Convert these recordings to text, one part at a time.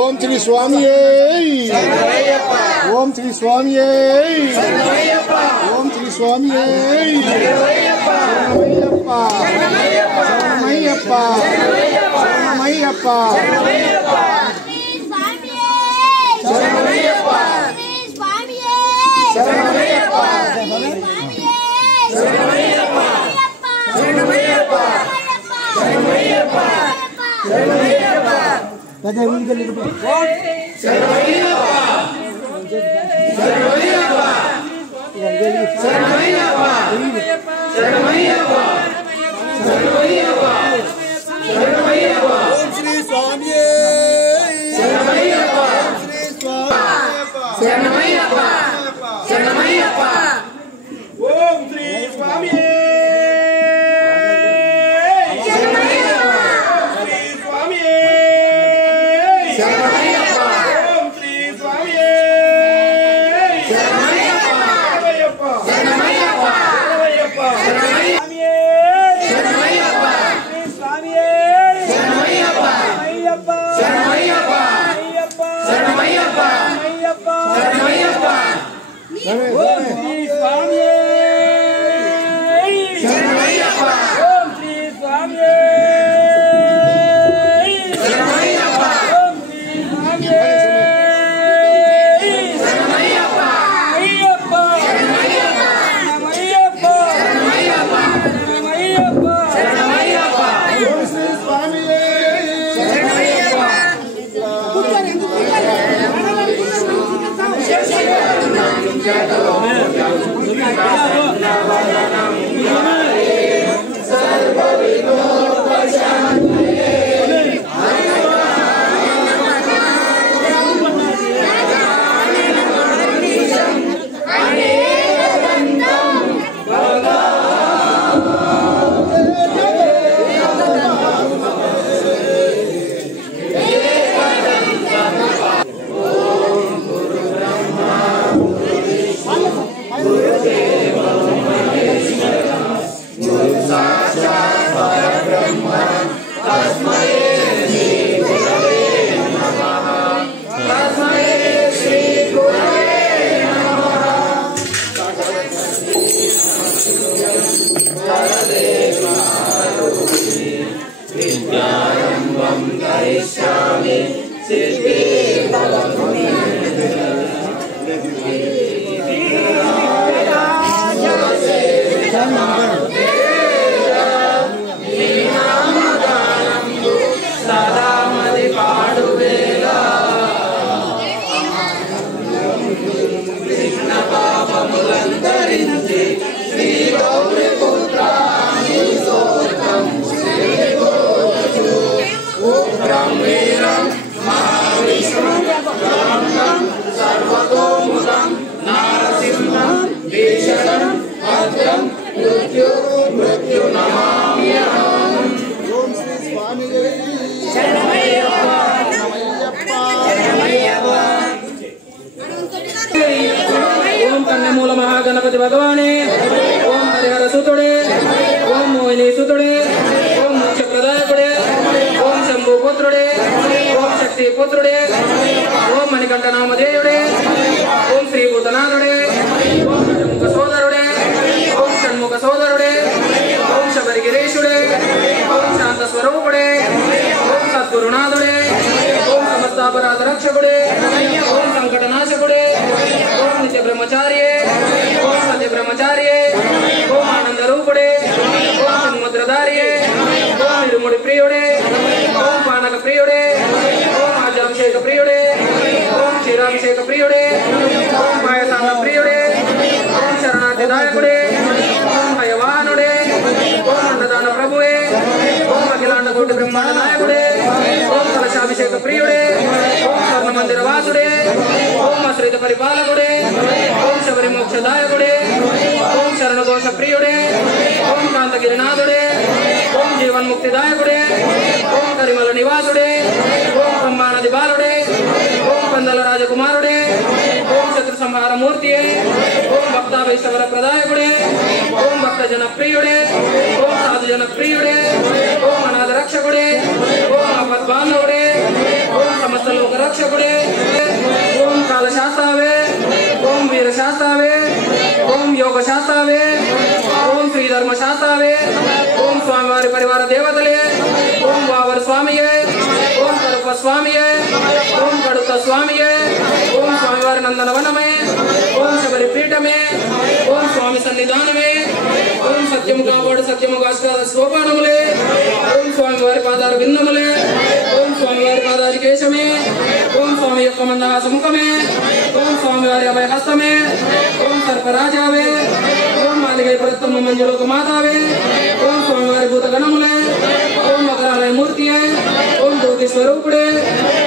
ఓం శ్రీ స్వామి ఓం శ్రీ స్వామి ఓం శ్రీ స్వామి శరణమయ్యప్ప శరణమయ్యప్ప ओम कन्यामूल महागणपति भगवाने ओम हरिहर सुतुड़े ओम मोहिनी सुतुड़े ओम मोक्ष प्रदायकुड़े ओम शंभु पुत्रुड़े ओम शक्ति पुत्रुड़े ओम मणिकंठ नामधेयुड़े ओम श्री भूतनाथुड़े ओम षण्मुख सोदरुड़े ओम षण्मुख सोदरुड़े ओम शबरिगिरीशुड़े ओम शांत स्वरूपुड़े ओम सद्गुरुनाथुड़े ओम समस्तापराध रक्षकुड़े ओम संकटनाशकुड़े ओम नित्य ब्रह्मचार्य ओम सत्य ब्रह्मचार्य ओम आनंद रूपुड़े ओम समुद्रधार्य ओम निर्मुड़ि प्रियुड़े ओम पानक प्रियुड़े ओम आजाभिषेक प्रियुड़े ओम क्षीराभिषेक प्रियुड़े ओम पायसान्न प्रियुड़े ओम शरणार्थिदायकुड़े ओम हयवानुड़े ओम अन्नदान प्रभुवे ओम अखिलांड कोटि ब्रह्मांड नायकुड़े ओम कलशाभिषेक प्रियुड़े ओम स्वर्ण मंदिर वासुड़े ओम आश्रित परिपालकुड़े ओम शबरी मोक्षदायकुड़े ओम शरण घोष प्रियुड़े ओम कांत गिरिनाथुड़े ओम जीवन मुक्तिदायकुड़े ओम करिमल निवासुड़े ओम బాలుడే ఓం పందల రాజకుమారుడే ఓం శత్రు సంహార మూర్తి ఓం భక్త వైష్ణవర ప్రదాయకుడే ఓం భక్త జనప్రియుడే ఓం సాధు జనప్రియుడే ఓం అనాథ రక్షకుడే ఓం ఆపద్బాంధవుడే ఓం సమస్త లోక రక్షకుడే ఓం కాల శాస్త్రావే ఓం వీర శాస్త్రావే ఓం యోగ శాస్త్రావే ఓం శ్రీ ధర్మ శాస్త్రావే ఓం స్వామివారి పరివార దేవతలే ఓం వావర్ స్వామియే ఓం కరుప స్వామియే ఓం కడుత స్వామియే ఓం స్వామివారి నందనవనమే ఓం శబరి పీఠమే ఓం స్వామి సన్నిధానమే ఓం సత్యము కాపాడు సత్యము కాష్టాద సోపానములే ఓం స్వామివారి పాదార బిందములే ఓం స్వామివారి పాదాది కేశమే ఓం స్వామి యొక్క మందహాస ముఖమే ఓం స్వామివారి అభయ హస్తమే ఓం సర్పరాజావే ఓం మాలిగై ప్రత్తమ్మ మంజులోక మాతావే ఓం స్వామివారి భూతగణములే ఓం మకరాలయ మూర్తియే ఓం జ్యోతి స్వరూపుడే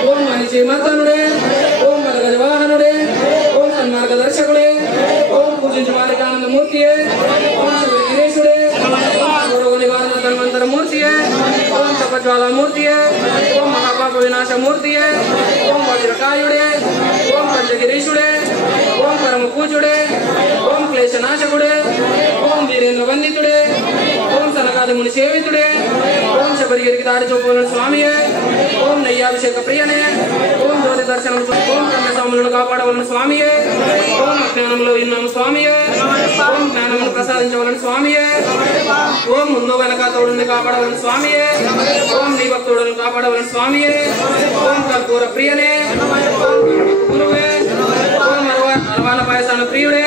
ఓం మహిషి మర్దనుడే ఓం మరగజ వాహనుడే ఓం సన్మార్గ దర్శకుడే ఓం పూజించు మాలికానంద మూర్తియే ఓం శబరి గిరీశుడే ఓం నివారణ ధన్వంతర మూర్తియే ఓం తపజ్వాల మూర్తియే ఓం మహాపాప వినాశ మూర్తియే ఓం వజ్రకాయుడే ఓం పంచగిరీశుడే ఓం పరమ పూజుడే ఓం క్లేశనాశకుడే ఓం వీరేంద్ర వందితుడే ఓం సనకాది ముని సేవితుడే ఓం శబరిగిరికి దాడి చూపులను స్వామియే ఓం నయ్యాభిషేక ప్రియనే ఓం జ్యోతి దర్శనం ఓం కన్యస్వాములను కాపాడవలను స్వామియే ఓం అజ్ఞానంలో విన్నాము స్వామియే ఓం జ్ఞానమును ప్రసాదించవలను స్వామియే ఓం ముందు వెనక తోడుని కాపాడవలను స్వామియే ఓం నీ భక్తులను కాపాడవలను స్వామియే ఓం కర్పూర ప్రియనే ఓం గురువే ఓం అరవాన పాయసాన ప్రియుడే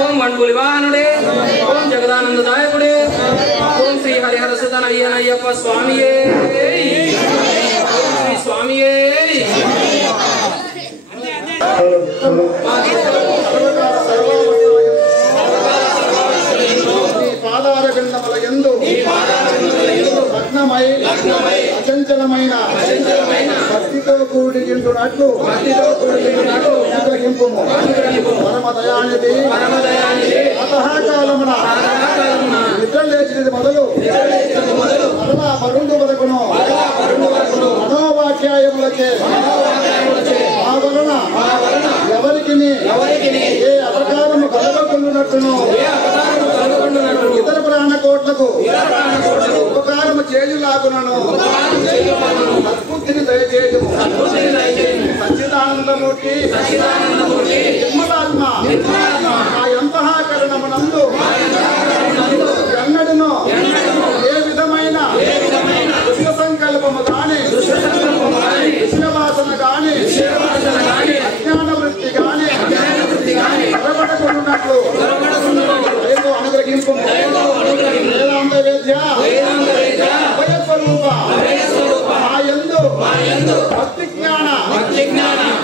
ఓం వన్పులి వాహనుడే ఓం జగదానందదాయకుడే ఓం శ్రీ హరిహర సుతన అయ్యనయ్యప్ప స్వామియే ఓం శ్రీ స్వామియే పాదార బిందముల యందు లగ్నమై అచంచలమైన భక్తితో కూడినట్లు అనుగ్రహింపుము. పరమ దయానిధి కాలమున నిద్ర లేచినది మొదలు మరలా పరుండు వరకును మనోవాక్యాయములకే ఆ వలన ఎవరికి ఏ అపకారము కలగకుండునట్టును ఇతర ప్రాణకోట్లకు ఉపకారము చేయులాగునను సద్బుద్ధిని దయచేయము. సచ్చిదానందమూర్తి నిర్మలాత్మ ఆ అంతఃకరణమునందు ఎన్నడను ఏ విధమైన దుష్ట సంకల్పము గాని విషయవాసన గాని అజ్ఞాన వృత్తి గాని కలబడకుండునట్లు అనుగ్రహింపు. వేదాంత వేద్య అభయస్వరూప ఆ యందు భక్తి జ్ఞాన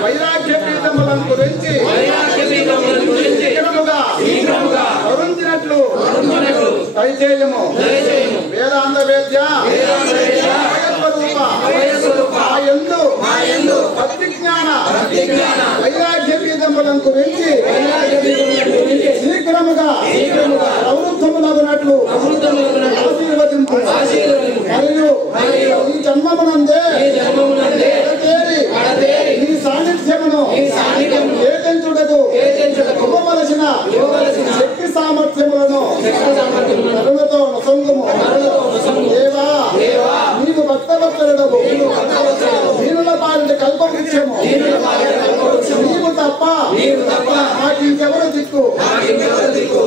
వైరాగ్య పీఠములను గురించి శీఘ్రముగా వరుంచినట్లు దయచేయము. వేదాంత వేద్య అభయస్వరూప ఆ యందు భక్తి జ్ఞాన వైరాగ్య పీఠములను గురించి శీఘ్రముగా ప్రవృత్తమునగునట్లు ఆశీర్వదింపు. మరియు ఈ జన్మమునందే ఈ సాన్నిధ్యమును ఏతించుటకు ఇవ్వవలసిన శక్తి సామర్థ్యములను కరుణతో నొసంగుము. దేవా నీవు భక్తవత్సలుడవు, దీనుల పాలిట కల్పవృక్షము, నీవు తప్ప నాకింకెవరు దిక్కు.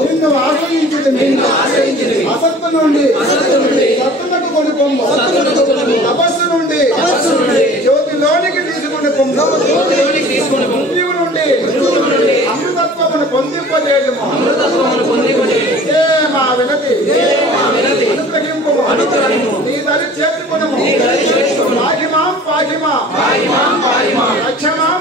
నిన్ను ఆశ్రయించుతుంది అసత్తు నుండి సత్తునకు కొని పొమ్ము, తపస్సు నుండి జ్యోతిలోనికి తీసుకుని పొమ్ము, మృత్యువు నుండి అమృతత్వమును పొందింపజేయము. మా వినతి అనుగ్రహింపుము. నీ దరి చేర్చుకునము. పాహిమాం రక్షమాం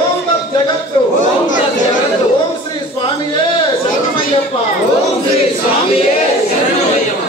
ఓం జగత్తు ఓం శ్రీ స్వామియే శరణమయ్యప్ప. ఓం శ్రీ స్వామియే శరణమయ్యప్ప.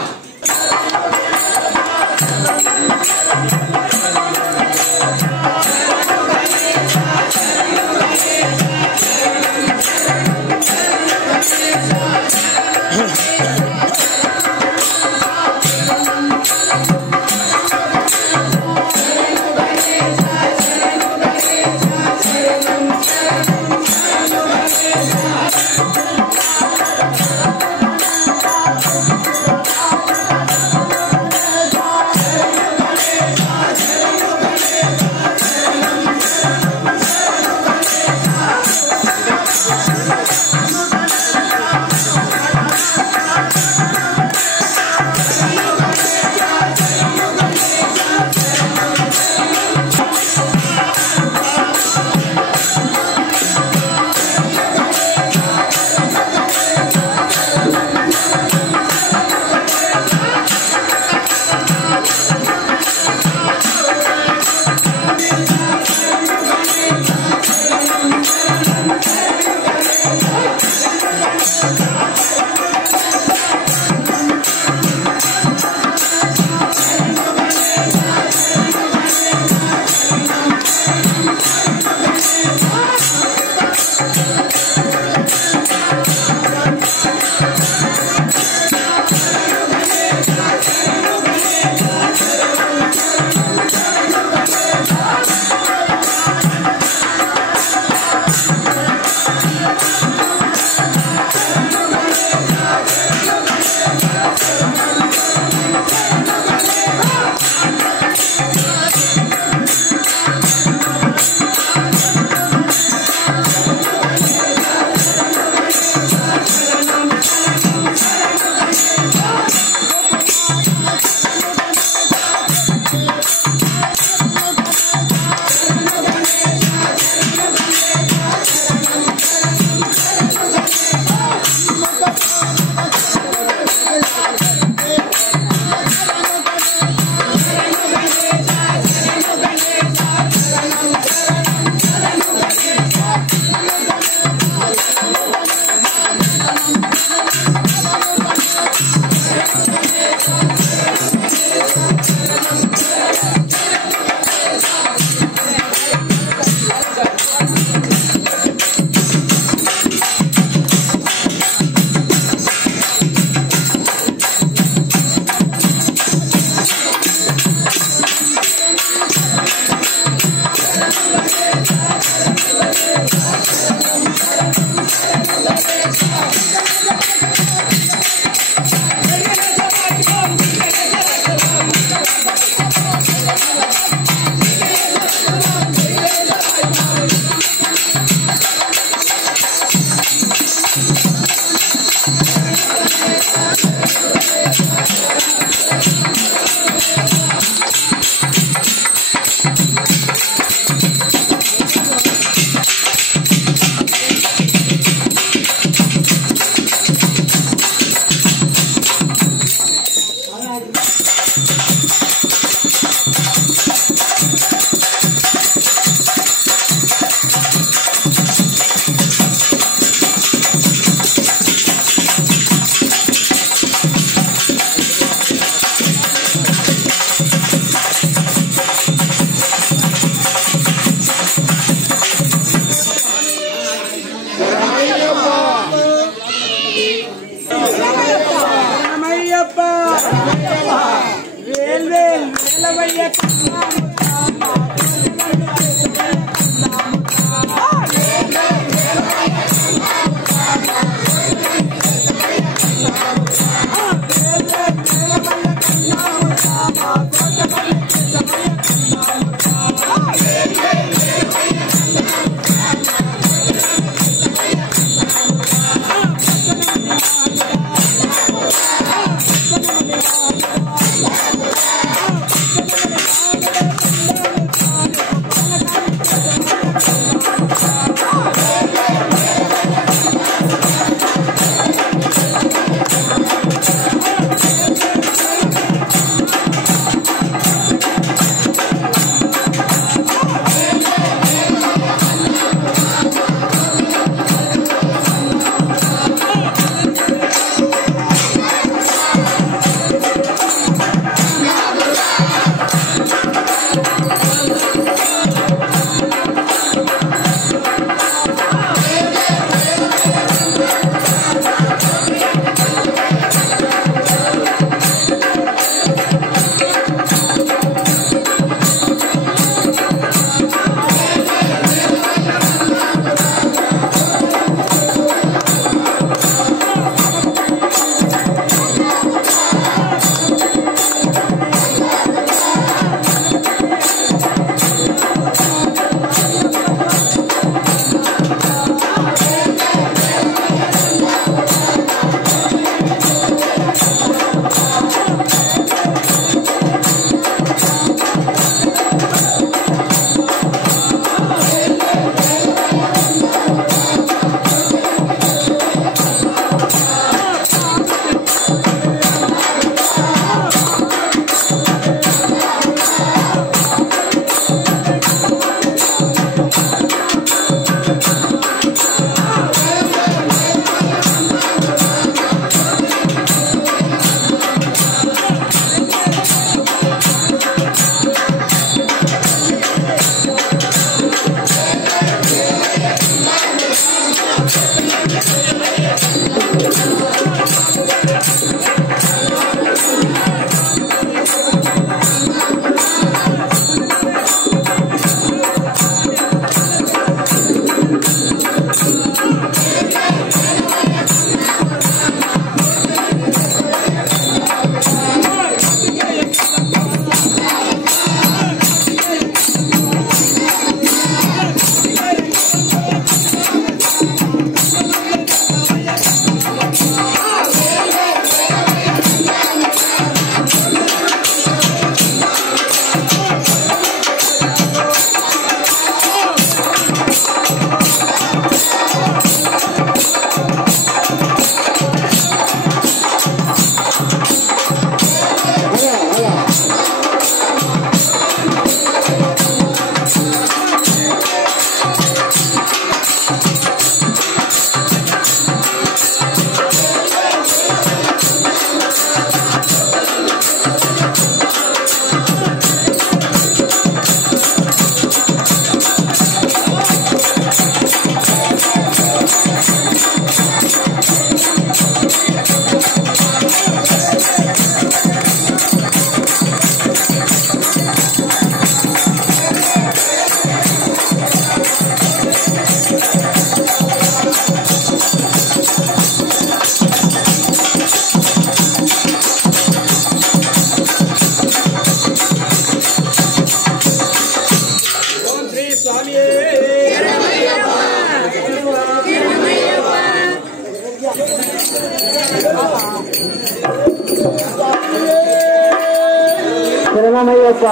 శరణమయ్యప్ప.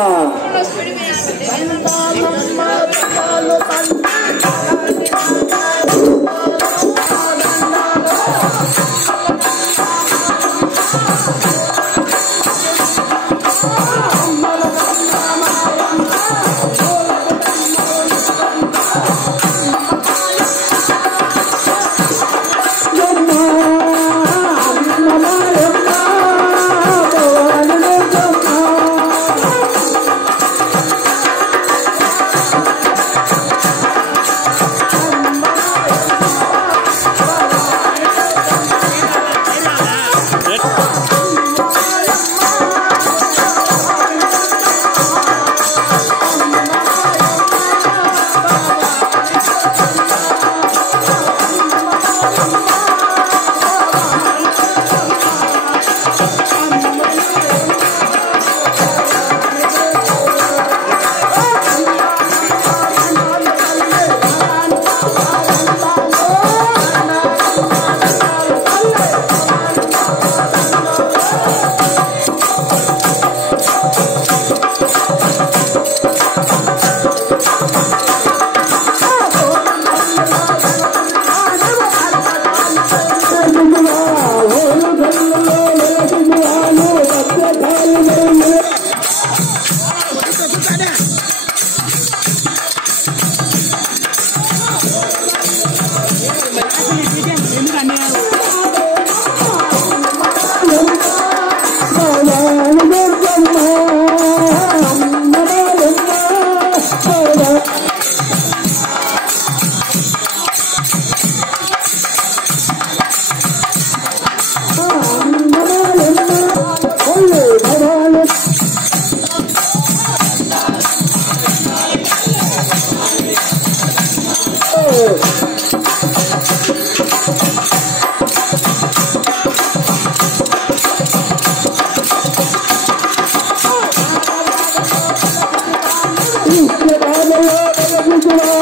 Come on.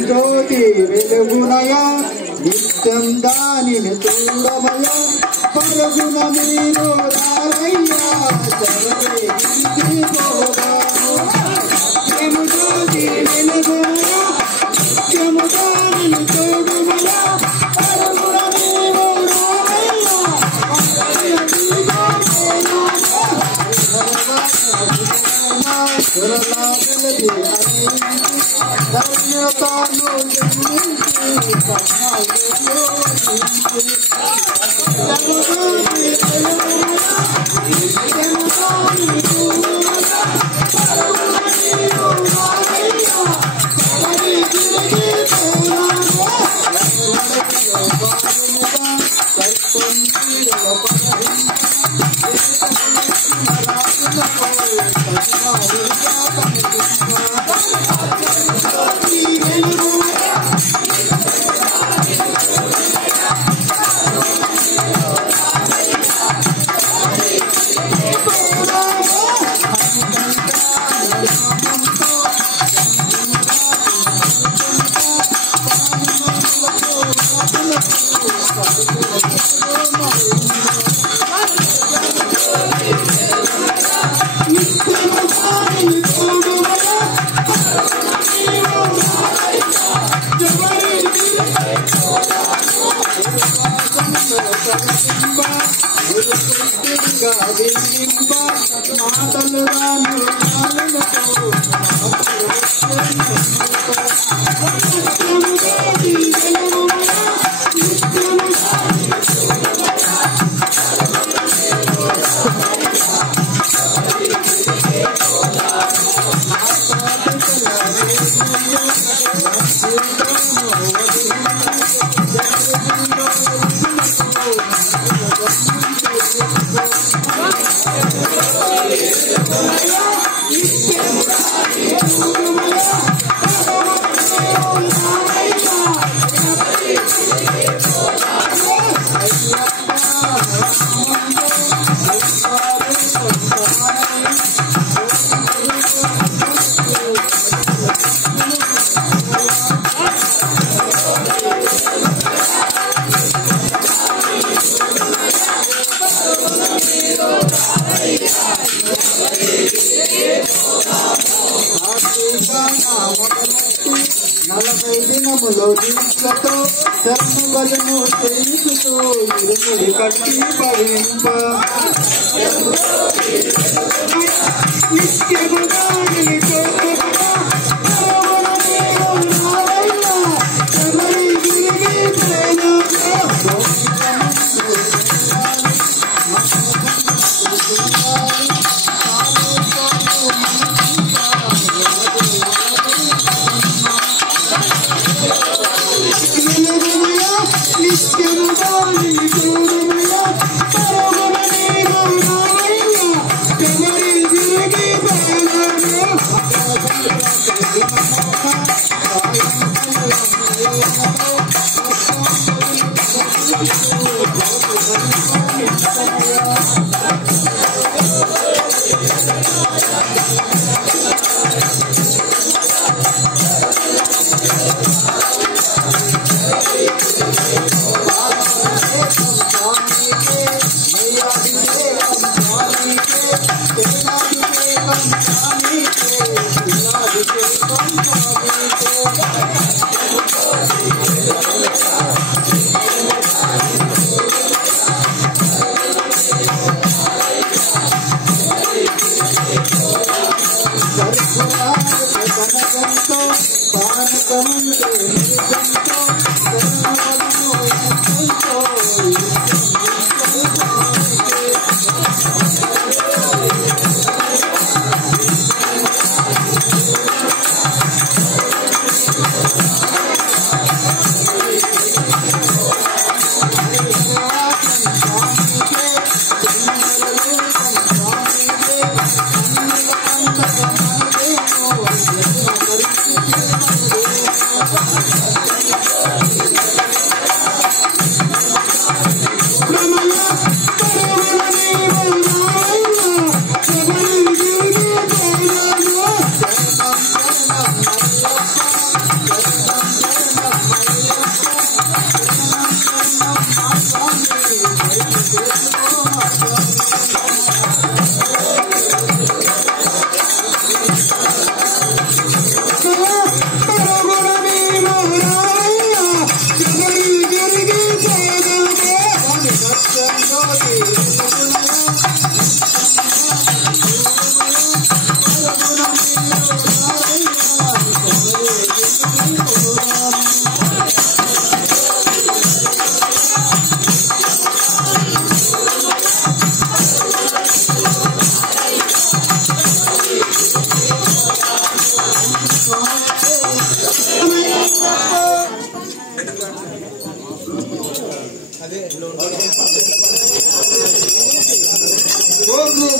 జ్యోతి వెలుగునయ నిత్యం దానిని చూడమయ పరుగున మీరు రారయ్యా చరవే జ్యోతి వెలుగునయ నిత్యం దానిని చూడమయ పరుగున మీరు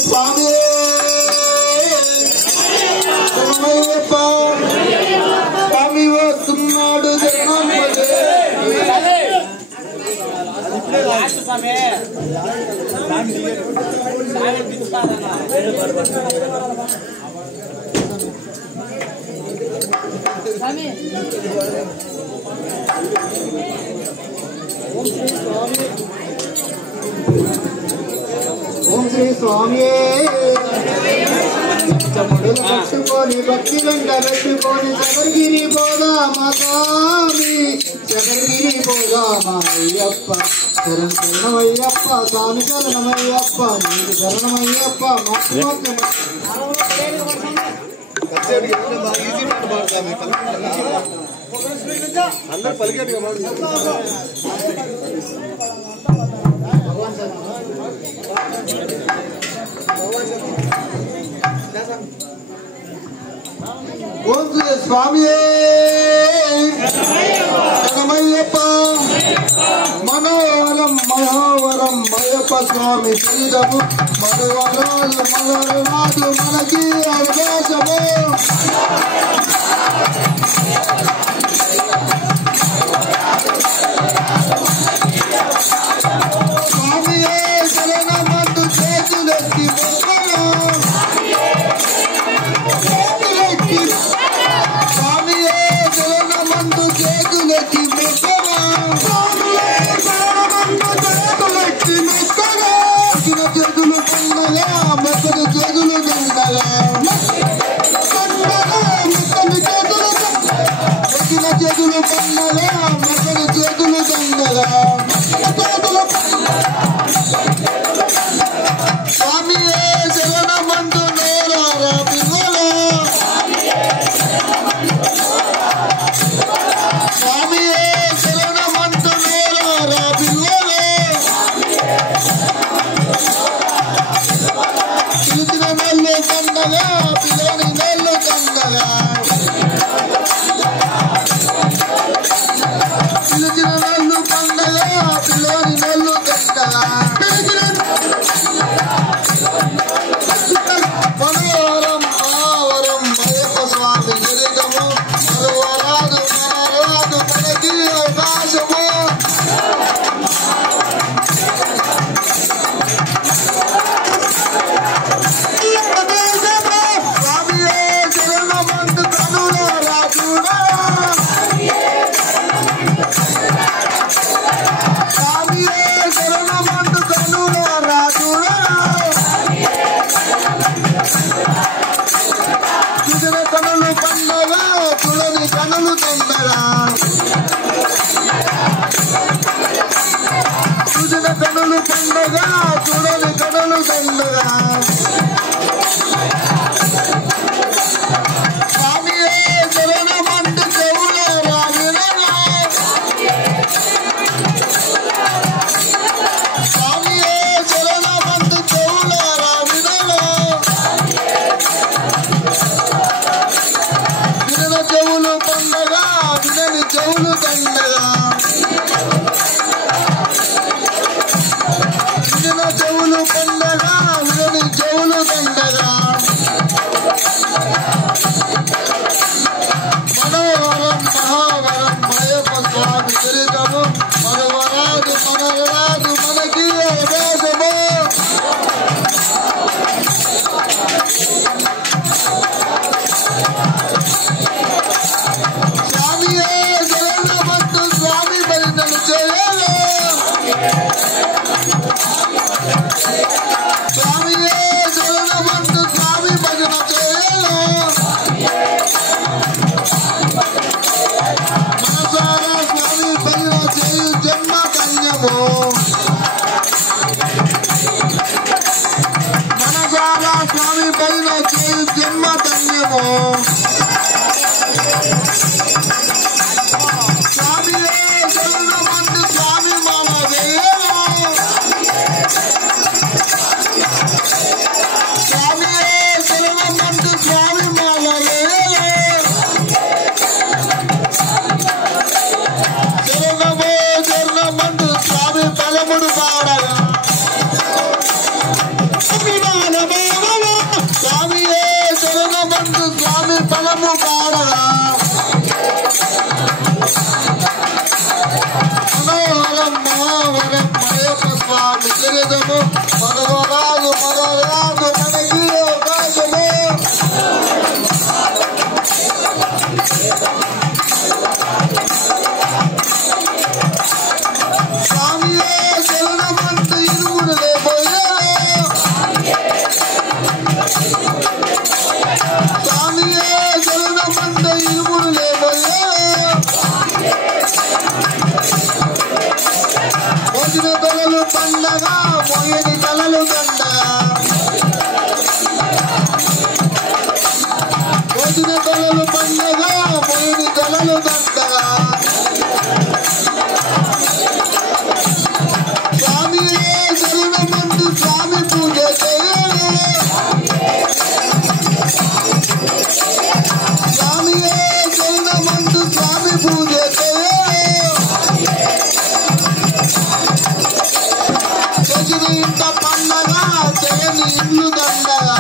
స్వామి స్వామి వస్తున్నాడు ఓం శ్రీ స్వామి చముడులు పట్టుకొని భక్తి గంట పెట్టుకొని శబరిగిరి పోదామా స్వామి శబరిగిరి పోదామా అయ్యప్ప శరణ్ శరణమయ్యప్ప స్వామి శరణమయ్యప్ప నీకు శరణమయ్యప్ప అందరు పలికేట్టుగా ఓం శ్రీ స్వామి శరణమయ్యప్ప మనోహరం మనోహరం అయ్యప్ప స్వామి శరీరము మనవరాలు మనవరాదు మనకి అవకాశము స్వామి శరణమందు చేతులెత్తి స్వామి శరణమందు నేరారా పిల్లలు స్వామి శరణమందు నేరారా పిల్లలు పిలిచిన నెల్లు కండగా పిల్లని నెల్లు కండగా పిలిచిన నెల్లు కండగా పిల్లని నెల్లు కండగా మనోహరం మనోహరం అయ్యప్ప స్వామి శరీరము మరువరాదు మనరాదు మనకి అవకాశము స్వామి శరణమందు కనుల రాజునా స్వామి శరణమందు కనుల రాజునా చూసిన కనులు పండగా చూడని కనులు తొందరా చూసిన కనులు పండగా చూడని కనులు తొందరా స్వామి శరణమందు చెవుల రాజునా స్వామి శరణమందు చెవుల రాజునా వినని చెవులు పండగా వినని చెవులు దండగా వినని చెవులు పండగా వినని చెవులు దండగా మనోహరం మహావరం అయ్యప్ప స్వామి శరీరము మనవరాదు మనవరాదు మనకి అవకాశము స్వామి శరణమందు స్వామి భజనలు చేయాలి స్వామి శరణమందు స్వామి భజన చేయాలి మనసారా స్వామి భజన స్వామి కిరీటము మగవరాజు మనకి అవకాశము స్వామియే శరణమంత ఇరుముడు లేపోయే స్వామియే శరణమంత ఇరుముడు లేపోయే మోసిన తలలు పండగ మోయని తలలు దండగా మోసిన తలలు పండగ మోయని తలలు దండగా స్వామియే శరణమందు స్వామి పూజ చేయాలి స్వామియే శరణమందు స్వామి పూజ చేయాలి చేసిన ఇంట పండగ చేయని ఇల్లు దండగా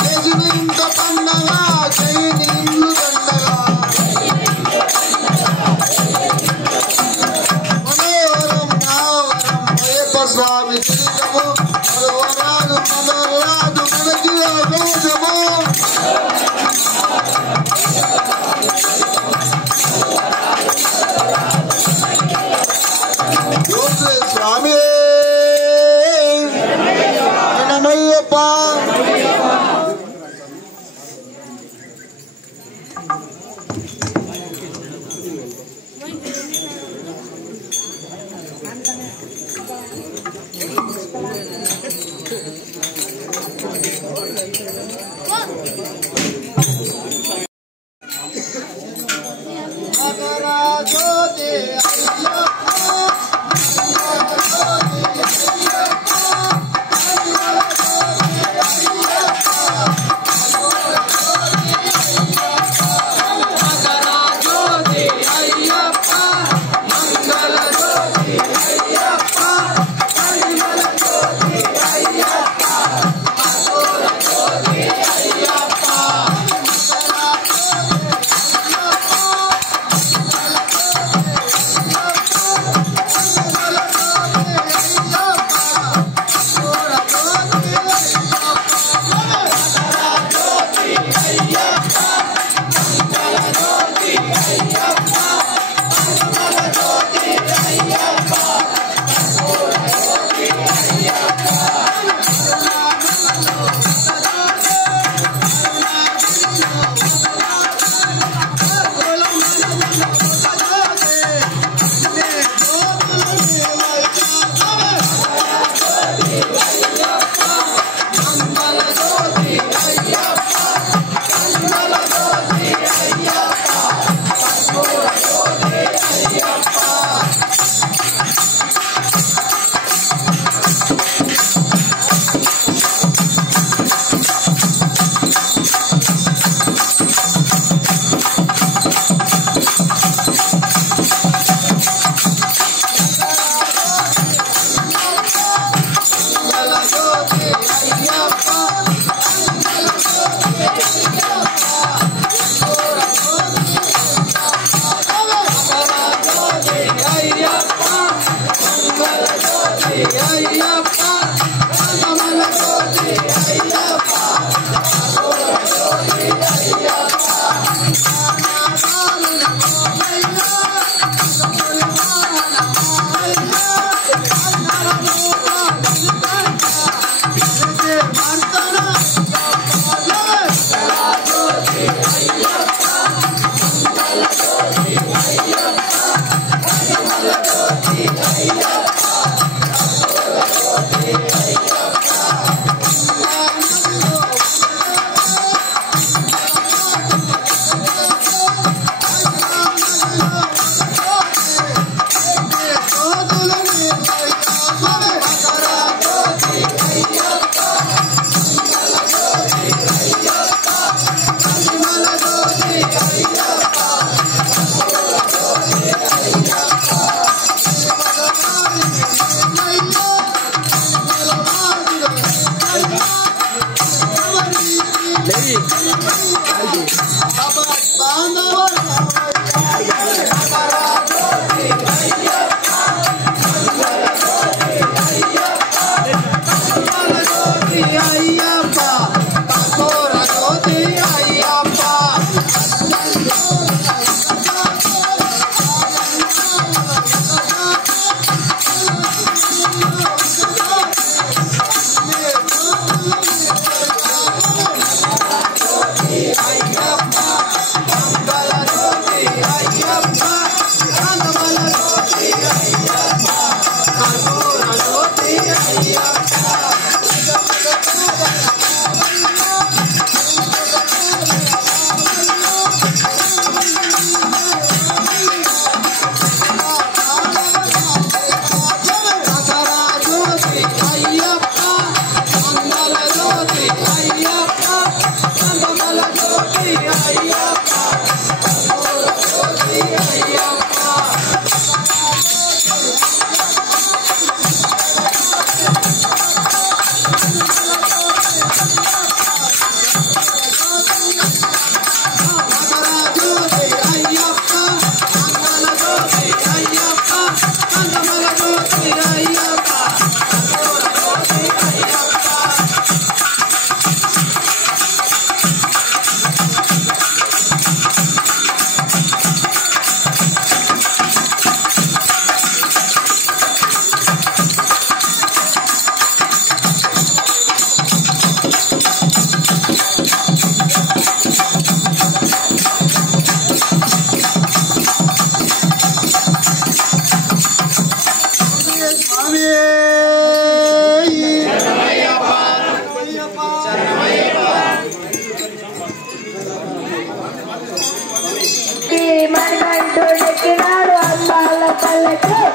చేసిన ఇంట పండగ చేయని ఇల్లు దండగా మనోహరం నావరం అయ్యప్ప స్వామి కిరీటము మనోహరాజు మనకి అవకాశము స్వామి శరణమయ్యప్ప మగరాజోదే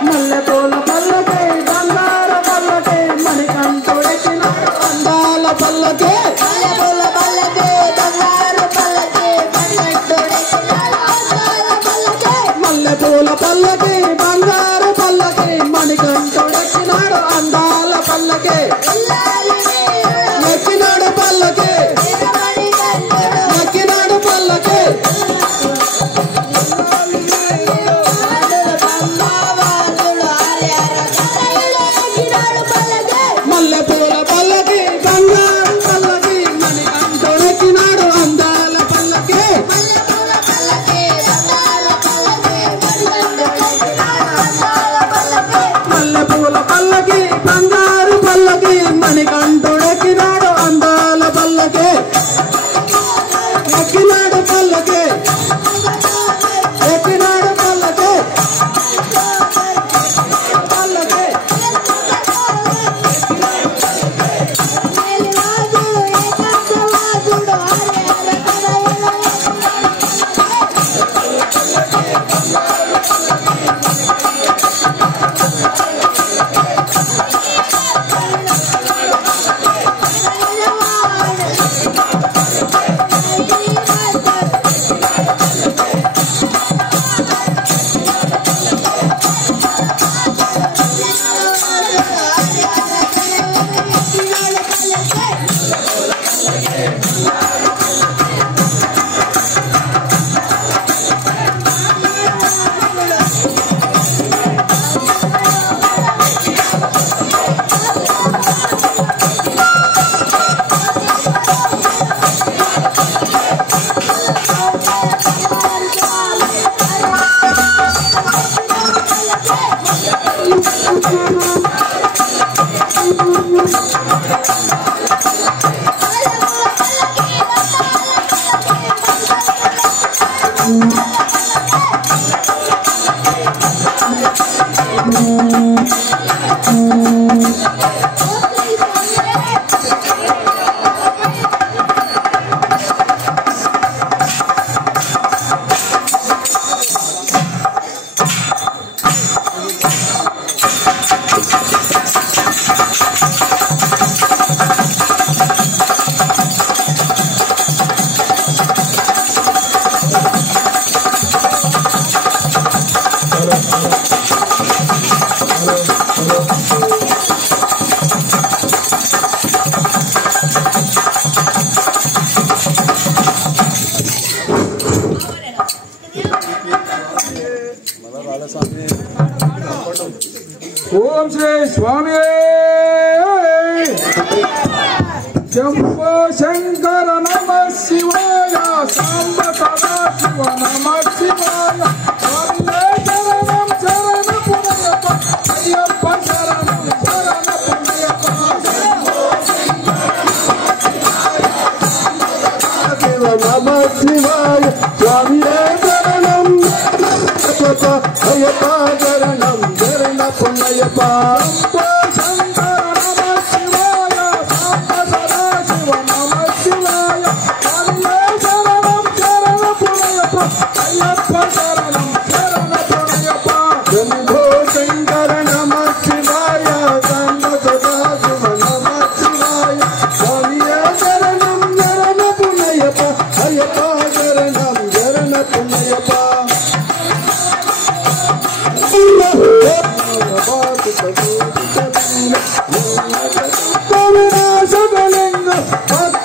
మల్లెపూల పల్లకి బంగారు పల్లకి మణికంఠుడెక్కినాడు అందాల పల్లకి మల్లెపూల పల్లకి బంగారు పల్లకి మణికంఠుడెక్కినాడు అందాల పల్లకి మల్లెపూల పల్లకి బంగారు పల్లకి మణికంఠుడెక్కినాడు అందాల పల్లకి ఎక్కినాడు పల్లకి ఎక్కినాడు పల్లకి మల్లెపూల పల్లకి బంగారు పల్లకి మణికంఠుడెక్కినాడు అందాల పల్లకి మల్లెపూల పల్లకి బంగారు పల్లకి మణికంఠుడెక్కినాడు అందాల పల్లకి ఎక్కినాడు పల్లకి ఎక్కినాడు పల్లకి పల్లకి ఓం శ్రీ స్వామి శంభో శంకర నమ శివాయ సాంబ సదా శివ నమ శివాయ వందే శరణం శరణ పుణ్యప్ప అయ్యప్ప శరణం శరణ పుణ్యప్ప శివ నమ శివాయ స్వామియే శరణం అయ్యప్ప శరణం శరణ పుణ్యప్ప శంభో శంకర నమ శివాయ సాంబ సదా శివ నమ శివాయ వందే శరణం శరణ పుణ్యప్ప అయ్యప్ప శరణం శరణ పుణ్యప్ప శివలింగ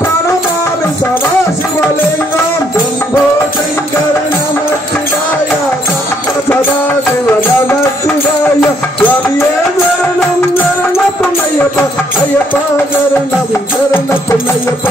పరమామి సదా శివలింగం శంభో శంకర నమ శివాయ సదా శివ నమ శివాయ స్వామియే శరణం శరణ పుణ్యప్ప అయ్యప్ప శరణం శరణ పుణ్యప్ప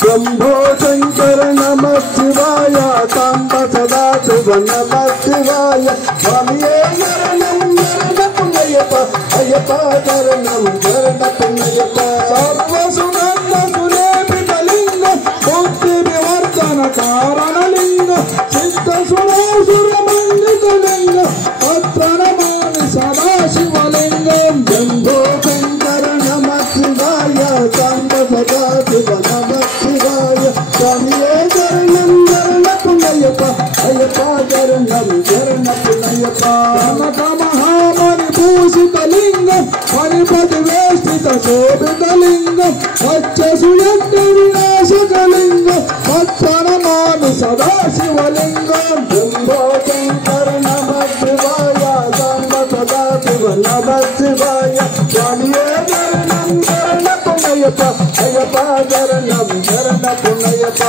శంభో శంకర నమ శివాయ సాంబ సదా శివ నమ శివాయ స్వామియే శరణం శరణ పుణ్యప్ప అయ్యప్ప శరణం శరణ పుణ్యప్ప సర్వసుగంధ సులేపితలింగ భక్తి వివర్ధన కారణలింగ సిద్ధ సురేశ్వర మండితలింగ పత్రనమాని సదా శివలింగం శంభో శంకర పరివేష్టిత శోభితలింగం వచ్చసుయంత వినాశకలింగం మత్ప్రణమామి సదా శివలింగం శంభో శంకర నమః శివాయ సాంబ సదా శివ నమః శివాయ స్వామియే శరణం శరణ పుణ్యప అయ్యప్ప శరణం శరణ పుణ్యప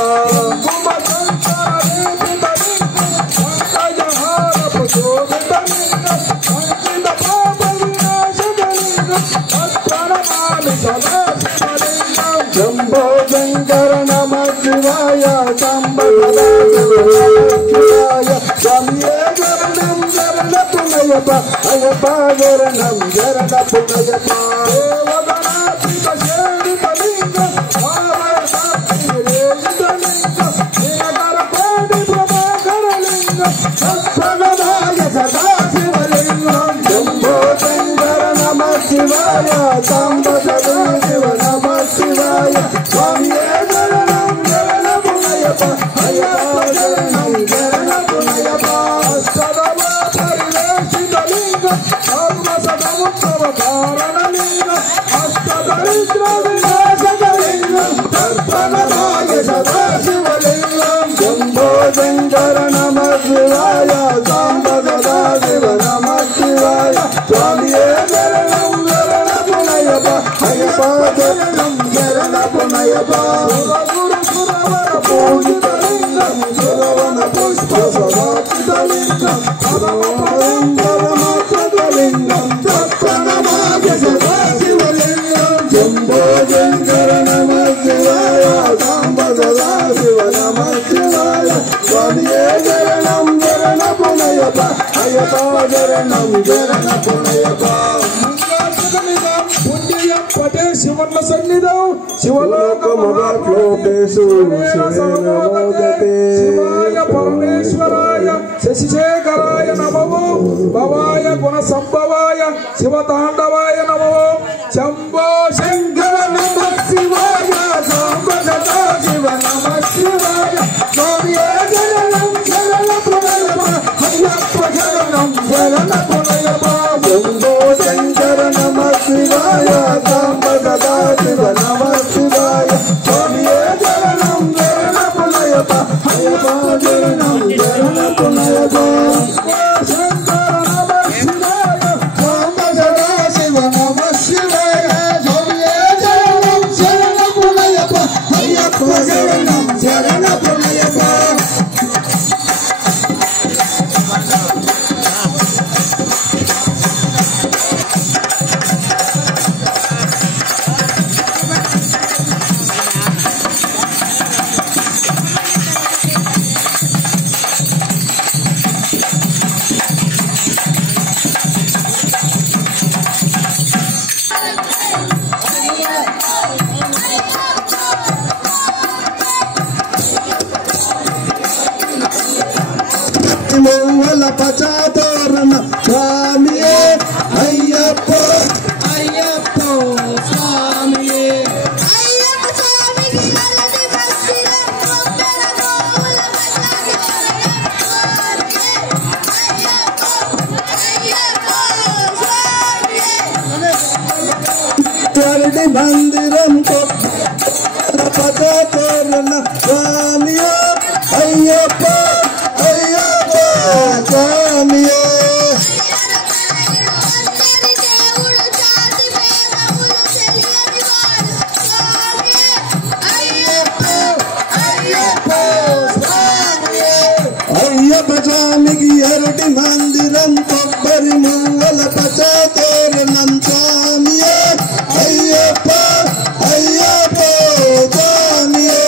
శంభో శంకర నమః శివాయ సాంబ సదా శివాయ స్వామియే శరణం శరణ పుణ్యప అయ్యప్ప శరణం శరణ పుణ్యప దేవగణాధిప శరణితలింగం భావసాక్షిరేజితలింగం దినకర కోటి ప్రభాకరలింగం సత్ప్రణదాయ సదా శివలింగం శంభో శంకర నమః శివాయ సాంబ సదా శివ నమః శివాయ స్వామియే శరణం శరణ పుణ్యప అయ్యప్ప శరణం శరణ పుణ్యప సదవ పరివేషితలింగం సర్వ సదముత్తమ కారణలింగం అష్టదరిద్ర వినాశకలింగం సత్ప్రణదాయ సదా శివలింగం శంభో శంకర నమః శివాయ సాంబ సదా శివ నమః శివాయ స్వామియే శరణం శరణ పుణ్యప అయ్యప్ప శరణం శరణ పుణ్యప గురు సురవర పూజితలింగం సురవన పుష్ప సదాచితలింగం పరమపరంపరమాత్మలింగం సత్ప్రణమాయ సదా శివలింగం శంభో శంకర నమః శివాయ సాంబ సదా శివ నమః శివాయ స్వామియే శరణం శరణ పుణ్యప అయ్యప్ప శరణం శరణ పుణ్యప పటే శివర్ల సన్నిధం శివలోకమోదేశు శివాయ పరమేశ్వరాయ శశిశేఖరాయ నమో భవాయ గుణ సంభవాయ శివతాండవాయ నమో శంభో శంకర నమః శివాయ సాంబ సదా శివ నమః శివాయ స్వామియే శరణం శరణ పుణ్యప అయ్యప్ప శరణం శరణ పుణ్యప శంభో శంకర నమః శివాయ సాంబ సదా శివ నమః శివాయ స్వామియే శరణం శరణ పుణ్యప అయ్యప్ప శరణం శరణ పుణ్యప శంకర నమః శివాయ సాంబ సదా శివ నమః శివాయ స్వామియే శరణం శరణ పుణ్యప అయ్యప్ప శరణం శరణ పుణ్యప మంగళ పచాతోరణ స్వామియే అయ్యప్ప అయ్యప్ప స్వామియే అయ్యప్ప స్వామికి నల్లటి భక్తిరం కొబ్బెర గోవుల మల్లకి అయ్యప్ప అయ్యప్ప స్వామియే త్వరడి మందిరం పచాతోరణ స్వామియే అయ్యప్ప అయ్యప్ప స్వామియే అందరి దేవుడు జాతి భేదములు తెలియని వాడు స్వామియే అయ్యప్ప అయ్యప్ప స్వామియే అయ్యప్ప స్వామికి అరటి మందిరం కొబ్బరి మంగళ పచాతోరణం స్వామియే అయ్యప్ప అయ్యప్ప స్వామియే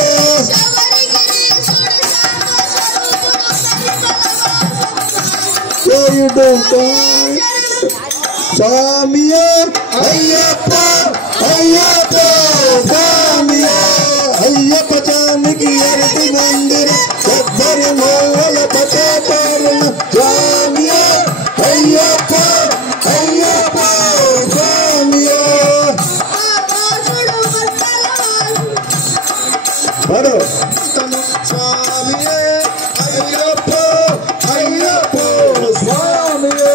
శబరిగిరీశుడు స్వామియే అయ్యప్ప అయ్యప్ప స్వామియే అయ్యప్ప స్వామికి అరటి మందిరం కొబ్బరి మంగళ పచాతోరణం స్వామియే అయ్యప్ప అయ్యప్ప స్వామియే Baro. Swamiye, Ayyappa, Ayyappa, Swamiye,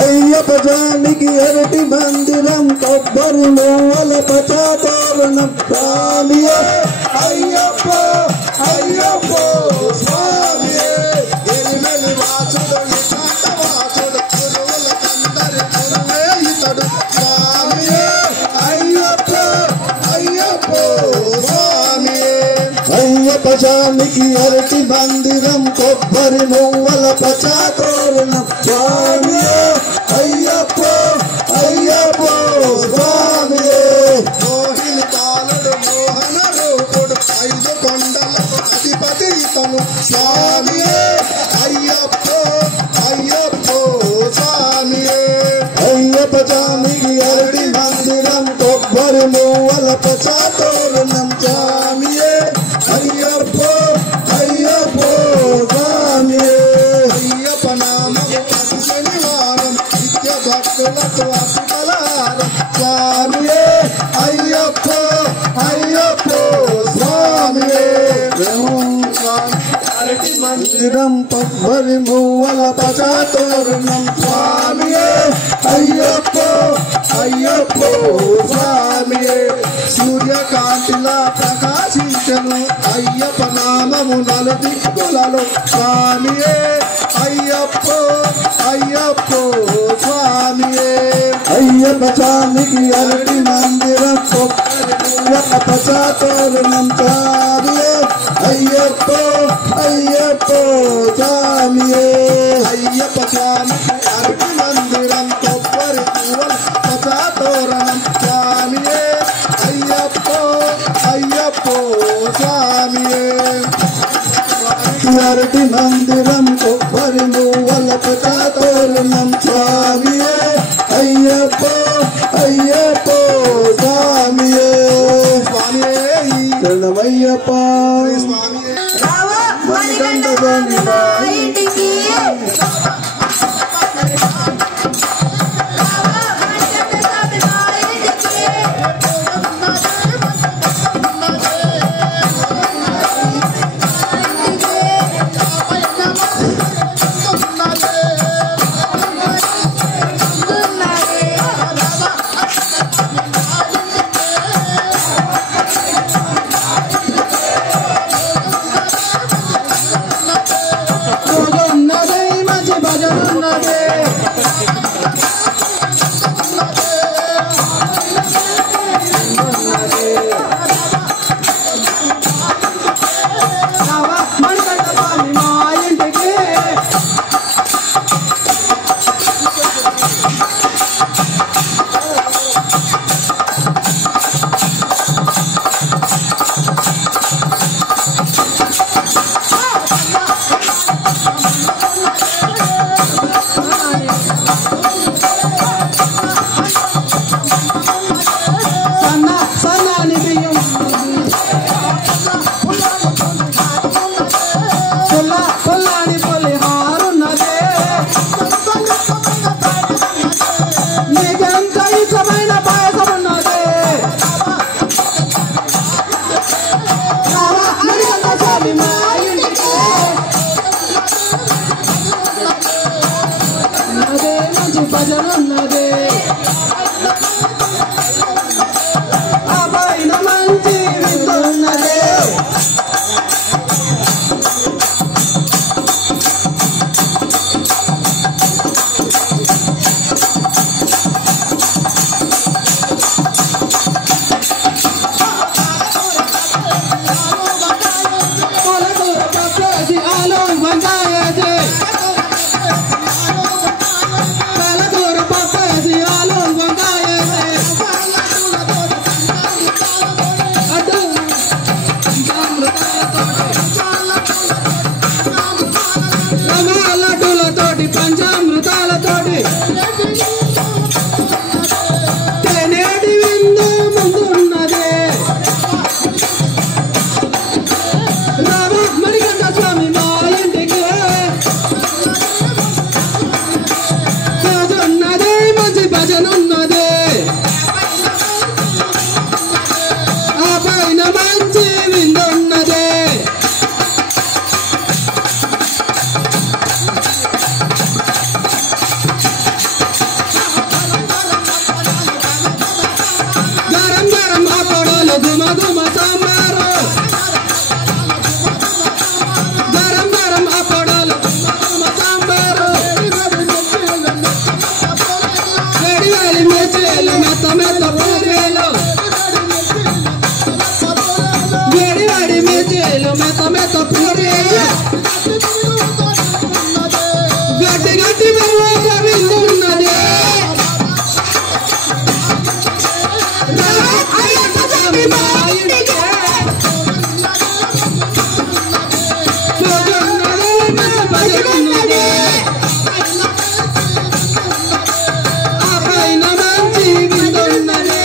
Ayyappa Swamiki arati mandi మందిరం కొబ్బరి మూవల పచాతోరణం స్వామియే అయ్యప్ప అయ్యప్ప స్వామియే ఎరిమెలి వాసుడు నిశాంత వాసుడు గురువుల కందరి గురువే ఇతడు స్వామియే అయ్యప్ప అయ్యప్ప స్వామియే అయ్యప్ప స్వామికి అరటి మందిరం కొబ్బరి మూవల పచాతోరణం స్వామియే అయ్యప్ప అయ్యప్ప స్వామియే మోహిని కాలుడు మోహన రూపుడు 5 కొండలకు అధిపతి ఇతను స్వామియే అయ్యప్ప అయ్యప్ప స్వామియే అయ్యప్ప స్వామికి అరటి మందిరం కొబ్బరి మూవల పచాతోరణం స్వామియే అయ్యప్ప అయ్యప్ప స్వామియే అయ్యప్ప నామం ప్రతి శనివారం నిత్య భక్తులకు అసుకలారం స్వామియే అయ్యప్ప అయ్యప్ప స్వామియే అరటి మందిరం కొబ్బరి మూవల పచాతోరణం స్వామియే అయ్యప్ప అయ్యప్ప స్వామియే సూర్యకాంతిలా ప్రకాశించను అయ్యప్ప నామము నలుదిక్కులలో స్వామియే అయ్యప్ప అయ్యప్ప స్వామియే అయ్యప్ప స్వామికి అరటి మందిరం కొబ్బరి మూవల పచాతోరణం స్వామియే అయ్యప్ప అయ్యప్ప స్వామియే అయ్యప్ప స్వామికి అరటి మందిరం కొబ్బరి మూవల పచాతోరణం స్వామియే అయ్యప్ప అయ్యప్ప స్వామియే అరటి మందిరం కొబ్బరి మూవల పచాతోరణం స్వామియే అయ్యప్ప అయ్యప్ప స్వామియే స్వామియే శరణమయ్యప్ప స్వామియే రావా మణికంఠ స్వామి మా ఇంటికి రావా మణికంఠ స్వామి మా ఇంటికి రోజున్నదే మంచి భజనున్నదే రావా మణికంఠ స్వామి మా ఇంటికి సన్న సన్నాని బియ్యం పుల్లాని పులిహారున్నదే నీకెంత ఇష్టమైన పాయసమున్నదే రావా మణికంఠ స్వామి మా ఇంటికి ఉన్నదే మంచి భజనున్నదే ఆ పైన మంచి విందున్నదే పాలకూర పప్పేసి ఆలు వంకాయేసి పాలకూర పప్పు మెత్త పూరేలు వేడి వేడి మిర్చీలు మెత్త మెత్త పూరేలు గట్టి గట్టి బరువుగా విందున్నది అయ్యప్ప స్వామి మా ఇంటికి భజనున్నది ఆ పైన మంచి విందున్నది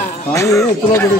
అయ్యప్ప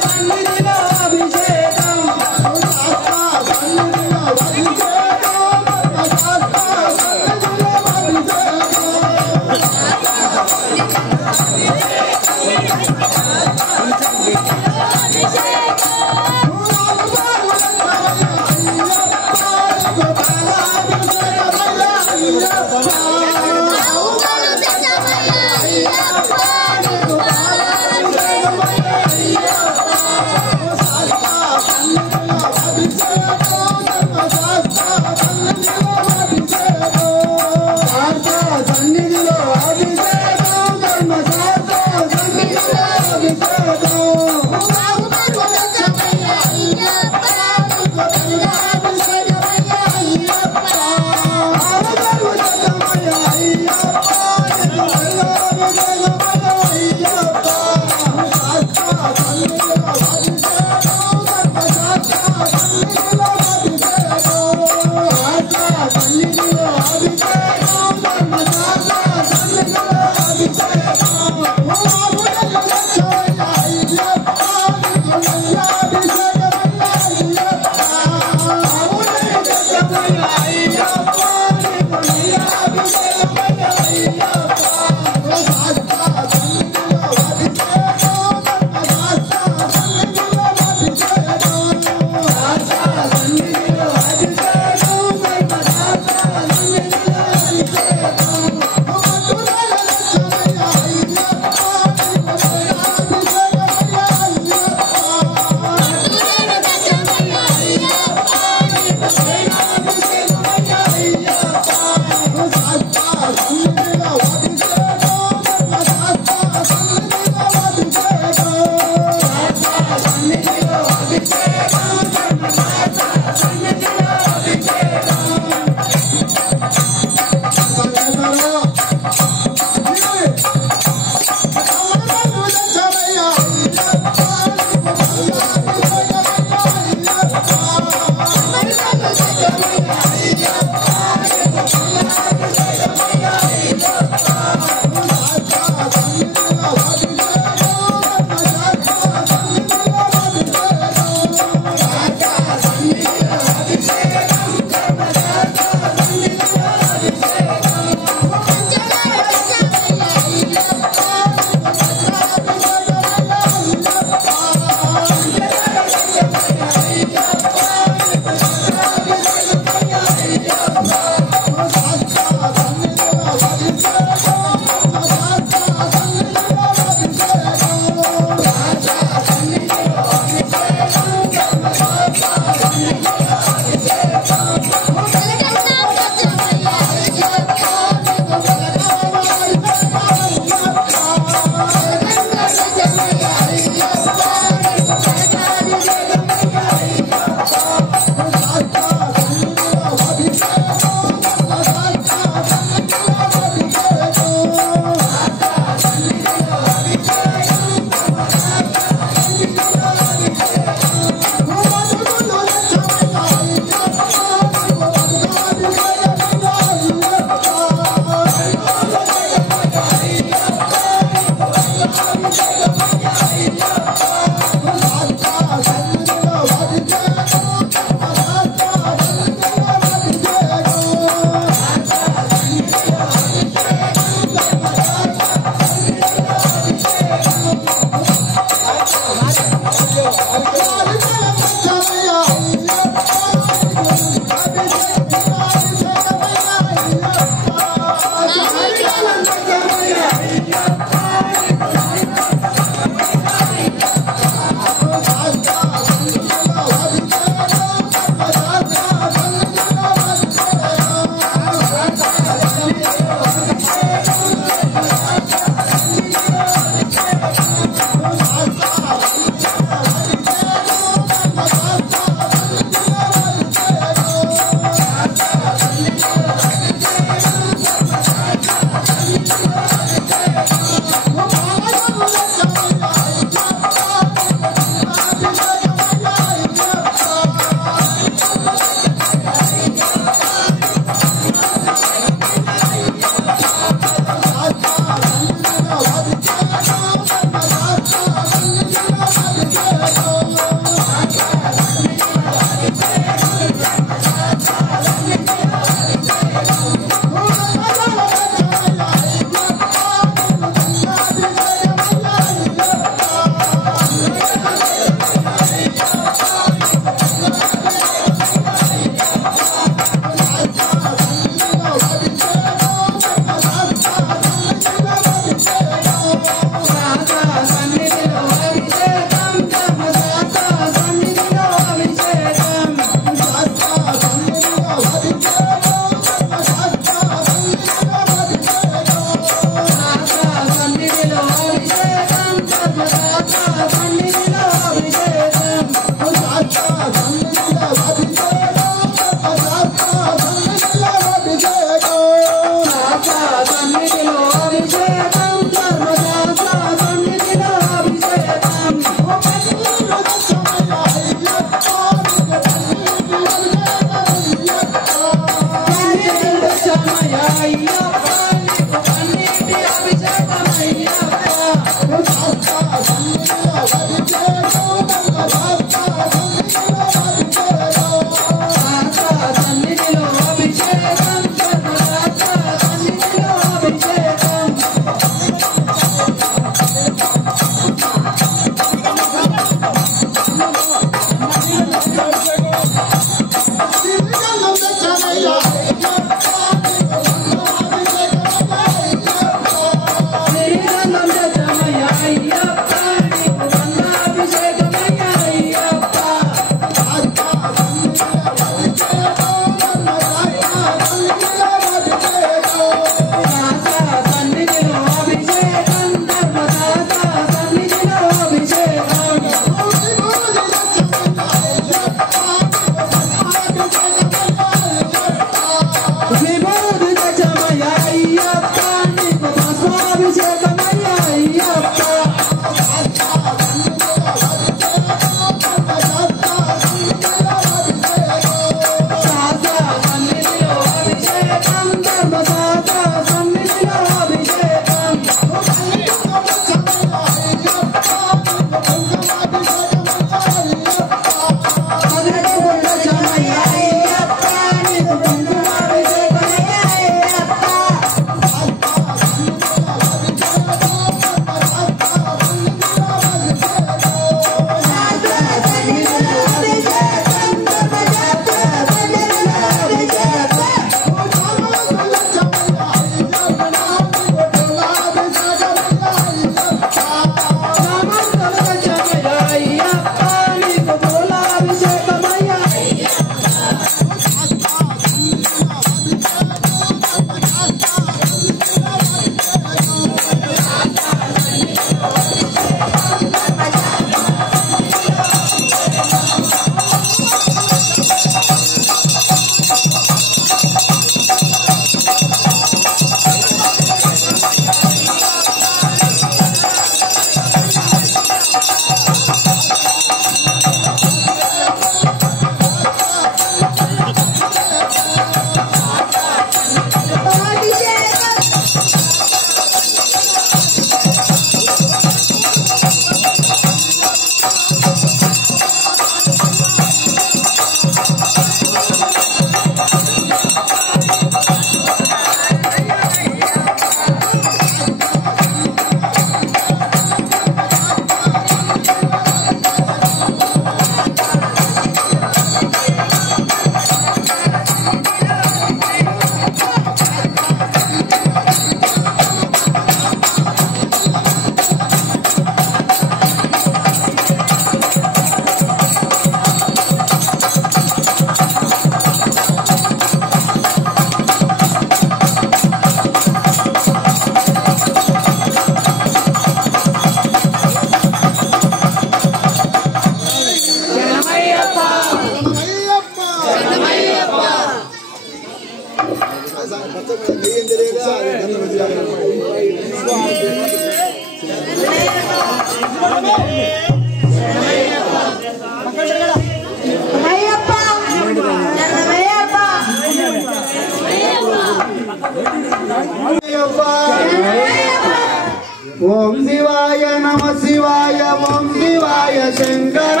ఓం శివాయ నమ శివాయ ఓం శివాయ శంకర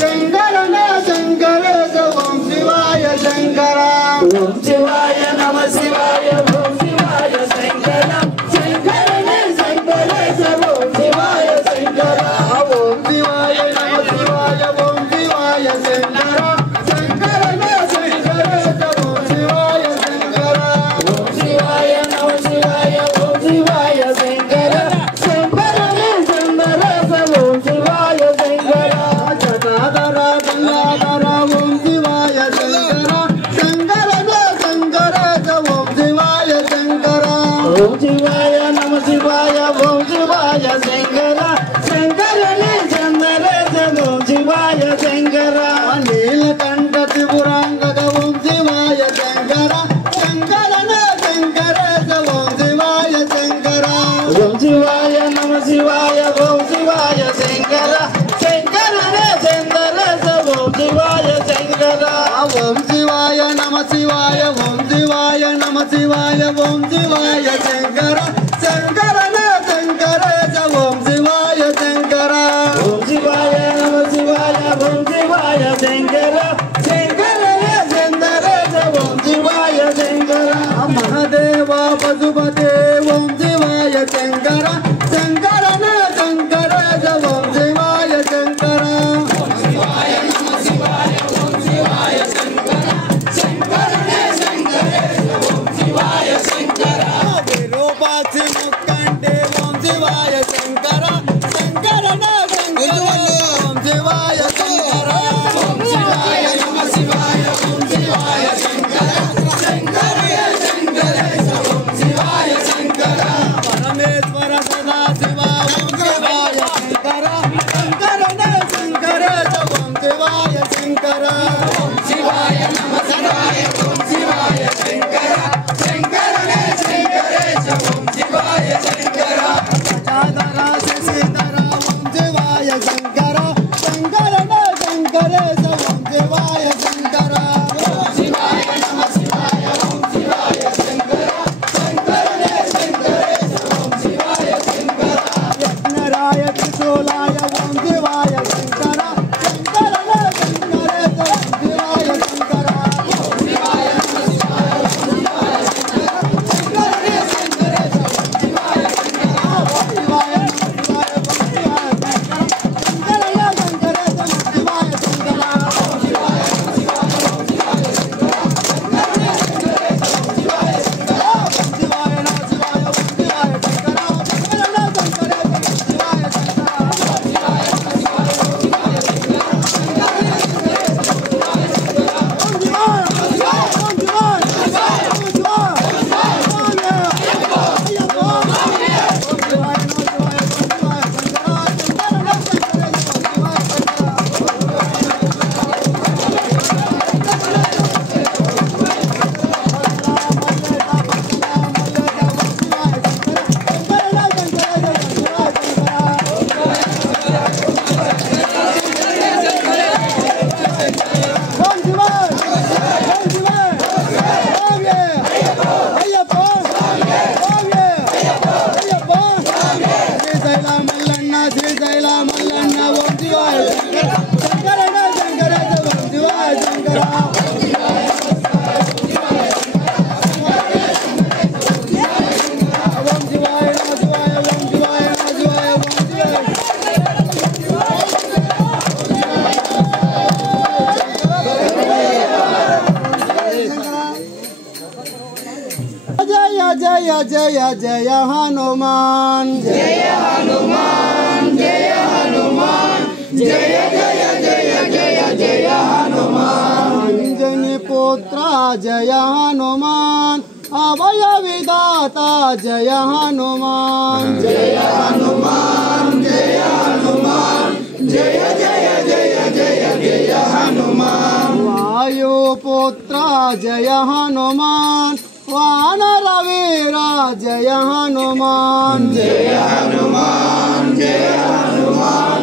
శంకర శంకరేశ ఓం శివాయ శంకర ఓం శివాయ నమ శివాయ ఓం శివాయ శంకర శంకర శంకరేశ ఓం శివాయ శంకర ఓం శివాయ నమ శివాయ ఓం శివాయ శంకర శంకర శంకరేశ ఓం శివాయ శంకర ఓం శివాయ నమ శివాయ ఓం శివాయ శంకర ఓం శివాయ నమ శివాయ ఓం శివాయ శంకర శంకర చంద్రరేశ ఓం శివాయ శంకర నీలకంఠ త్రిపురాంగక ఓం శివాయ శంకర శంకర శంకరేశ ఓం శివాయ శంకర ఓం శివాయ నమ శివాయ ఓం శివాయ శంకర శంకర చంద్రరేశ ఓం శివాయ శంకర ఓం శివాయ నమ శివాయ ఓం శివాయ నమ శివాయ ఓం శివాయ శంకర శంకర శంకరేశ ఓం శివాయ శంకర ఓం శివాయ నమ శివాయ ఓం శివాయ శంకర శంకర చంద్రరేశ ఓం శివాయ శంకర మహాదేవ పశుపతే ఓం శివాయ శంకర శంకర శంకరేశ ఓం శివాయ శంకర ఓం శివాయ నమ శివాయ ఓం శివాయ శంకర శంకర శంకరేశ ఓం శివాయ శంకర విరూపాక్షి ముక్కంటే ఓం శివాయ శంకర శంకర ఓం శివాయ శంకర ఓం శివాయ నమ శివాయ ఓం శివాయ శంకర శంకర శంకరేశ ఓం శివాయ శంకర పరమేశ్వర సదా శివ ఓం శివాయ శంకర శంకర శంకరేశ ఓం శివాయ శంకర ఓం శివాయ నమ శివాయ ఓం శివాయ శంకర శంకర శంకరేశ ఓం శివాయ శంకర గజాధర శశిధర ఓం శివాయ శంకర శంకర శంకరేశ ఓం శివాయ శంకర ఓం శివాయ నమ శివాయ ఓం శివాయ శంకర శంకర శంకరేశ ఓం శివాయ శంకర యజ్ఞరాయ త్రిశూలాయ ఓం శివాయ శంకర శంకర శంకరేశ ఓం శివాయ శంకర ఓం శివాయ నమ శివాయ ఓం శివాయ శంకర శంకర శంకరేశ ఓం శివాయ శంకర ఓం శివాయ నమ శివాయ ఓం శివాయ శంకర శంకర శంకరేశ ఓం శివాయ శంకర ఓం శివాయ నమ శివాయ ఓం శివాయ శంకర శంకర శంకరేశ ఓం శివాయ శంకర ఓం శివాయ నమ శివాయ ఓం శివాయ శంకర శంకర శంకరేశ ఓం శివాయ శంకర ఓం శివాయ నమ శివాయ ఓం శివాయ శంకర जय जय जय हनुमान जय हनुमान जय हनुमान जय जय जय जय जय हनुमान अंजनी पुत्र जय हनुमान अभय विदाता जय हनुमान जय हनुमान जय हनुमान जय जय जय जय जय हनुमान वायुपुत्र जय हनुमान वानर वीरा जय हनुमान जय हनुमान जय हनुमान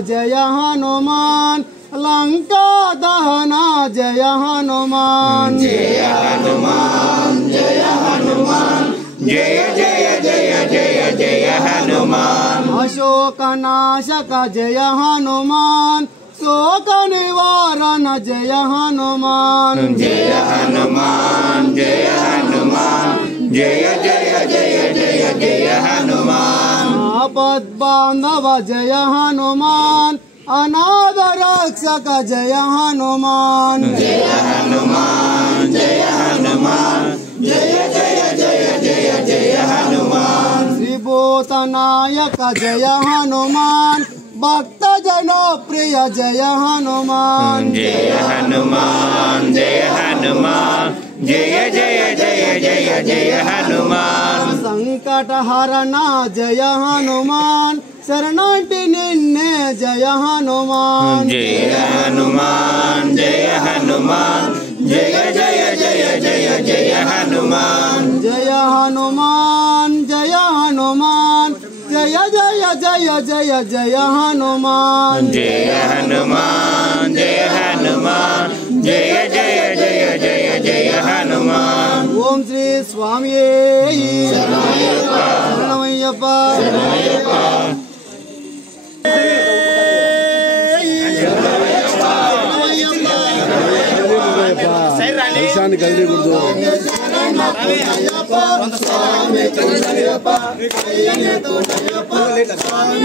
जय हनुमान लंका दहना जय हनुमान जय हनुमान जय हनुमान जय जय जय जय जय हनुमान अशोक नाशक जय हनुमान शोक निवारण जय हनुमान जय हनुमान जय हनुमान जय जय जय जय जय हनुमान आपद बांधव जय हनुमान अनाथ रक्षक जय हनुमान जय हनुमान जय हनुमान जय जय जय जय जय हनुमान श्रीभूत नायक जय हनुमान भक्त जनो प्रिय जय हनुमान जय हनुमान जय हनुमान जय जय जय जय जय हनुमान संकट हरना जय हनुमान शरणांटी निन्ने जय हनुमान जय हनुमान जय हनुमान जय जय जय जय जय हनुमान जय हनुमान जय हनुमान जय जय जय जय जय हनुमान जय हनुमान जय हनुमान जय जय जय जय जय हनुमान ओम श्री स्वामी शरणमయ్యప్ప దేశాన్ని కదిలికూడదు Swami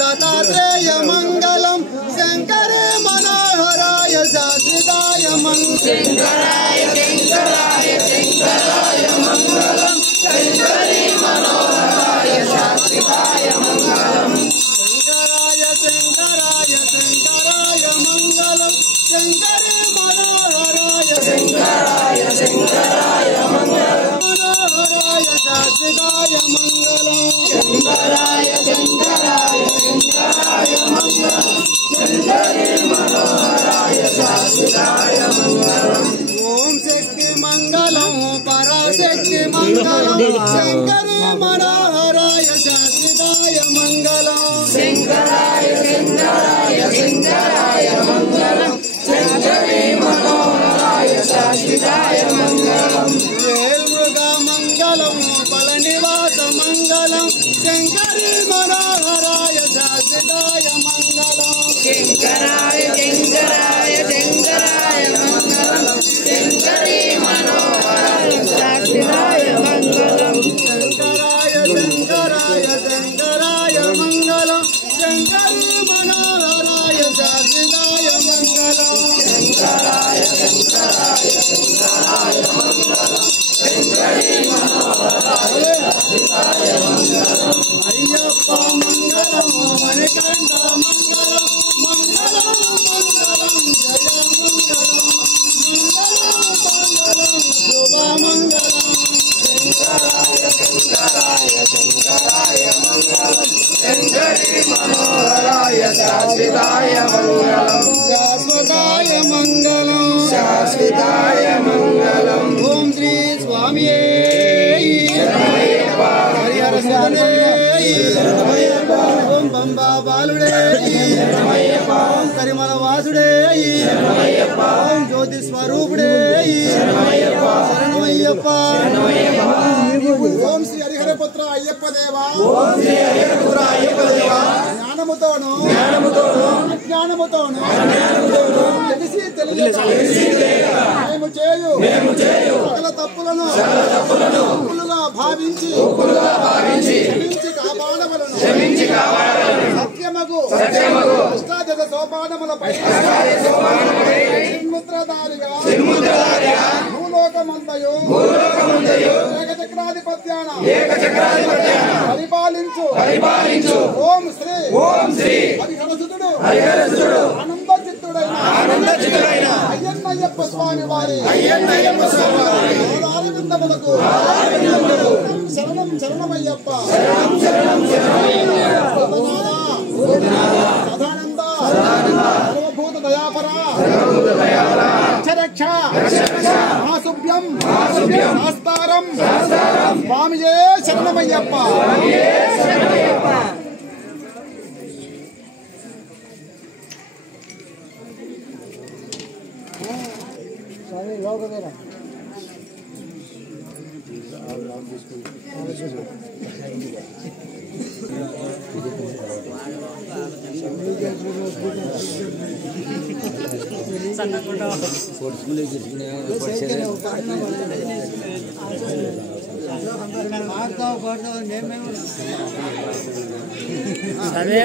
दत्तात्रेय मंगलम शंकर मनोहराय शाश्वताय मंगलम शंकराय शंकराय शंकराय मंगलम शंकरी मनोहराय शाश्वताय मंगलम शंकराय शंकराय शंकराय मंगलम शंकरी मनोहराय शंकराय शंकराय मंगलम मनोहराय शाश्वताय मंगलम शंकराय शंकराय शंकराय मंगलम शंकरी मनोहराय शाश्वताय मंगलम ओम शक्ति मंगलम पराशक्ति मंगलम शंकरी मनोहराय शाश्वताय मंगलम शंकराय शंकराय शंकराय मंगलम शंकरी मनोहराय शाश्वताय मंगलम मृगा मंगलम फलनिवास मंगलम शंकरी मनोहराय शाश्वताय मंगलम शंकराय शंकराय शंकराय मंगलम शंकरी मनोहराय शाश्वताय मंगलम शंकराय शंकराय शंकराय मंगलम शंकरी मनोहराय शाश्वताय मंगलम शंकराय शंकराय शंकराय मंगलम शंकरी मनोहराय शाश्वताय मंगलम अय्यप्पा मंगलम मणिकंठ मंगलम मंगलम मंगलम जय मंगलम मंगलम मंगलम शुभ मंगलम शंकराय शंकराय शंकराय मंगलम शंकरी मनोहराय शाश्वताय मंगलम शाश्वताय मंगलम शाश्वताय मंगलम ओम श्री स्वामी शरणमయ్యప్ప हरिहर सुतने शरणमయ్యప్ప ओम बंबा बालुडे शरणमయ్యప్ప ओम करिमल वासुडे शरणमయ్యప్ప ओम ज्योति स्वरूपुडे शरणमయ్యప్ప शरणमయ్యప్ప ओम श्री हरिहर पुत्र अय्यप्प देवा ओम श्री हरिहर पुत्र अय्यप्प देवा జ్ఞానముతోను అజ్ఞానముతోను తెలిసి తెలియక మేము చేయు సకల తప్పులను తప్పులుగా భావించి క్షమించి కాపాడవలెను సత్యమగు అష్టాదశ సోపానములపై చిన్ముద్రధారిగా భూలోకమంతయు ఏకచక్రాధిపత్యాన పరిపాలించు ఓం శ్రీ హరిహరసుతుడు ఆనంద చిత్తుడైన అయ్యన్నయ్యప్ప స్వామి వారి పాదార విందములకు శరణం శరణమయ్యప్ప సదానంద సర్వభూత దయాపరా రక్ష మహాశుభ్యం శాస్తారం స్వామియే శరణమయ్యప్ప సరే